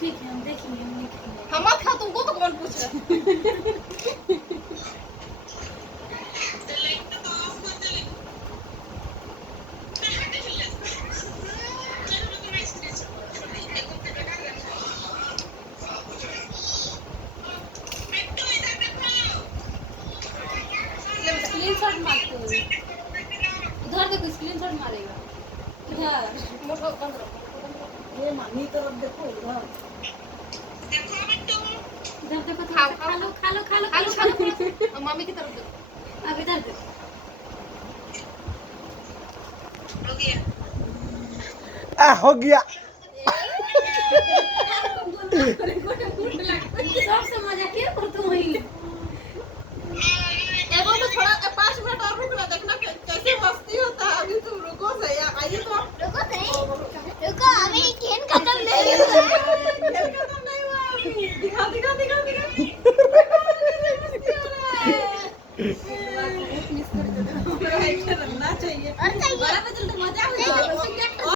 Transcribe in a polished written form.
ठीक है, हम देखेंगे, हम लिखेंगे। हम मत खा, तुमको तो कौन पूछ रहा स्क्रीनशॉट मारते हो, उधर देखो, स्क्रीनशॉट मारेगा इधर। ये मामी तरफ देखो, उधर इधर देखो, खाओ, खा लो खा लो खा लो आलू खा लो थोड़ा सा। अब मामी की तरफ देखो। अब इधर देखो। हो गया। हो गया। सबसे मजा किया पर तुम वही। एगो तो थोड़ा 5 मिनट और रुकना, देखना कैसे मस्ती होता है। अभी तुम रुको सही, आइए तो रुको अभी खेल खत्म नहीं हुआ। खेल खत्म नहीं हुआ अभी। दिखा दिखा दिखा दिखा मिस कर दे। चाहिए। और चाहिए। बड़ा तो जल्दी मजा हो जाएगा।